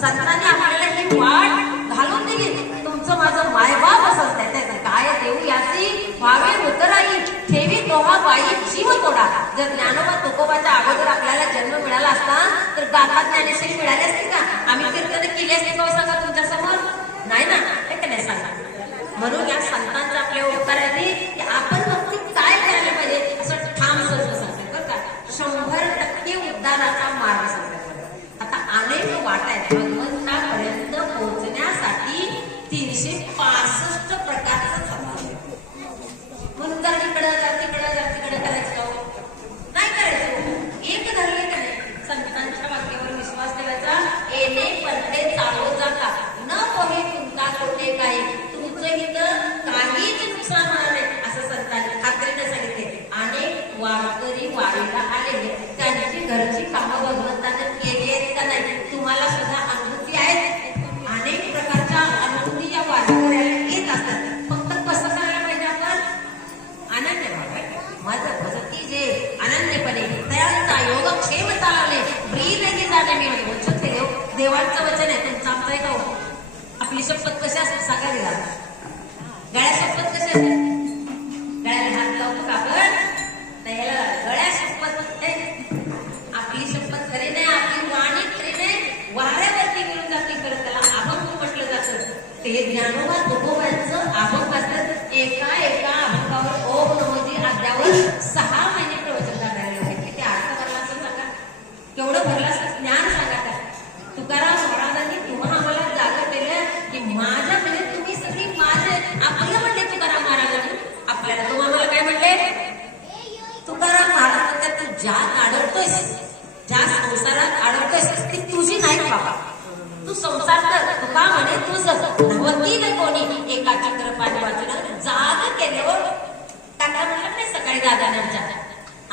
संतांनी आपल्याला ही वाट घालून दिली तुमचं माझं मायबाप असंच काय देऊ याची व्हावे उतराई ठेवी तोहा बाई जीव तोडा जर ज्ञानोबा अगोदर आपल्याला जन्म मिळाला असता तर गाथा ज्ञानेश्वरी मिळाली असते का आम्ही कीर्तन केली असते का सांगा तुमच्या नाही ना हे नाही सांगा म्हणून या पासष्ट प्रकारचा आपली शपथ कशी असते सांगा दिला गळ्या शपथ कशी असते गळ्याला हात लावतो का आपण? त्याला गळ्या शपथ आपली शपथ खरी नाही आपली वाणी खरी नाही. वाऱ्यावरती मिळून जाते खरं त्याला. आपण म्हटलं जातं. ते ज्ञान म्हणले तुकाराम महाराजांना तू ज्या आढळतोयस ज्या संसारात आढळतोयस ती तुझी नाही बाबा. तू संसार कर. तुका म्हणे तुझं भगवती नाही कोणी एका चित्रपाणी वाचून जाग केल्यावर काका म्हणलं नाही सकाळी दादा आमच्या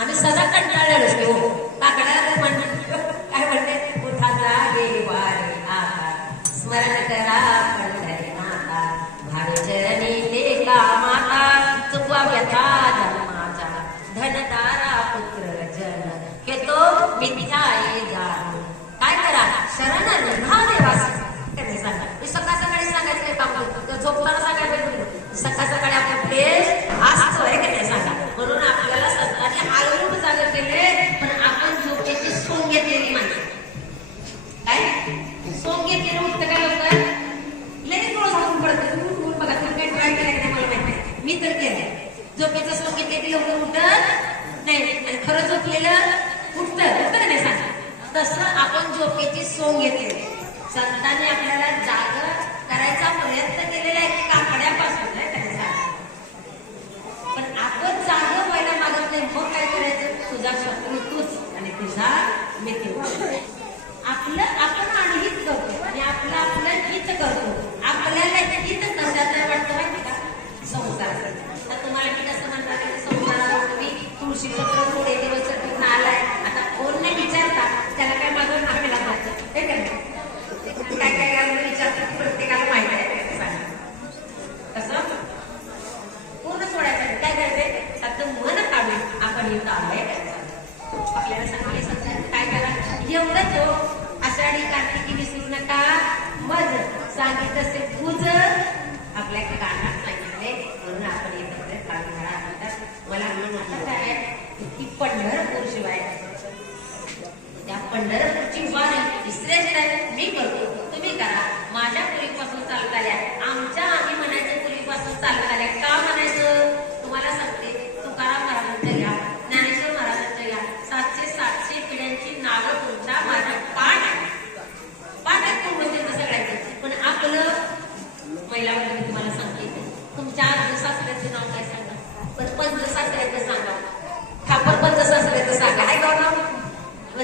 आम्ही सदा कंटाळलेलो असतो हो, काकड्या घेतलेली माणसं काय? सोंग घेतलेलं उठतं काय लवकर लगेच डोळं झाकून पडतं उठून बघा तुम्ही काय ट्राय केलं नाही मला माहिती नाही. मी तर केलं झोपेचं सोंग घेतले की लवकर उठत नाही. आणि खरं झोपलेलं उठतं उठतं का नाही सांगा तसं आपण झोपेची सोंग घेतली संतांनी आपल्याला जाग करायचा प्रयत्न केलेला आहे की काकड्यापासून नाही का? पण आपण जाग व्हायला मागत नाही. मग काय करायचं? तुझा शत्रू तूच आणि तुझा मित्र आपलं आपण अनहित करतो आणि आपलं आपलं हित करतो आपल्याला हित कशाचं वाटतं माहिती का संसाराचं तर तुम्हाला मी कसं म्हणतात की संसाराला तुम्ही तुळशी पत्र थोडे दिवस तुम्ही आलाय आता कोण नाही विचारता त्याला काय मागून आपल्याला लागतं हे का नाही? काय काय काय विचारतात प्रत्येकाला माहिती आहे काय सांगा कसं पूर्ण सोडायचं काय करायचंय त्याचं मन काढून आपण इथं आलोय आपल्याला सांगले समजा काय करा एवढंच हो आषाढी कार्तिकी विसरू नका मज जसे असे पूज आपल्या कानात सांगितले म्हणून आपण एकत्र काढणारा म्हणतात मला म्हणून आता काय की पंढरपूर शिवाय त्या पंढरपूरची वारी ही श्रेष्ठ आहे मी करतो तुम्ही करा माझ्या पूर्वीपासून चालत आल्या आमच्या आम्ही म्हणायचं पूर्वीपासून चालत आल्या का म्हणायचं तुम्हाला सांगते तुकाराम महाराजांचं घ्या ज्ञानेश्वर महाराजांचं घ्या सातशे सातशे पिढ्यांची नावं तुमच्या माझ्या पाठ आहे पाठ आहेत पूर्वजांचं सगळ्यांचं पण आपलं महिला वर्ग मी तुम्हाला सांगते तुमच्या आजी सासऱ्याचं नाव काय सांगा पण पंच सासऱ्याचं सांगा खापर पंच सासऱ्याचं सांगा आहे का नाव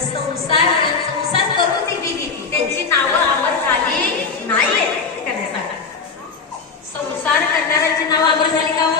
व संसार संसार करून ती गेली त्यांची नावं अमर झाली नाहीये. नाही संसार करणाऱ्यांची नावं अमर झाली का हो?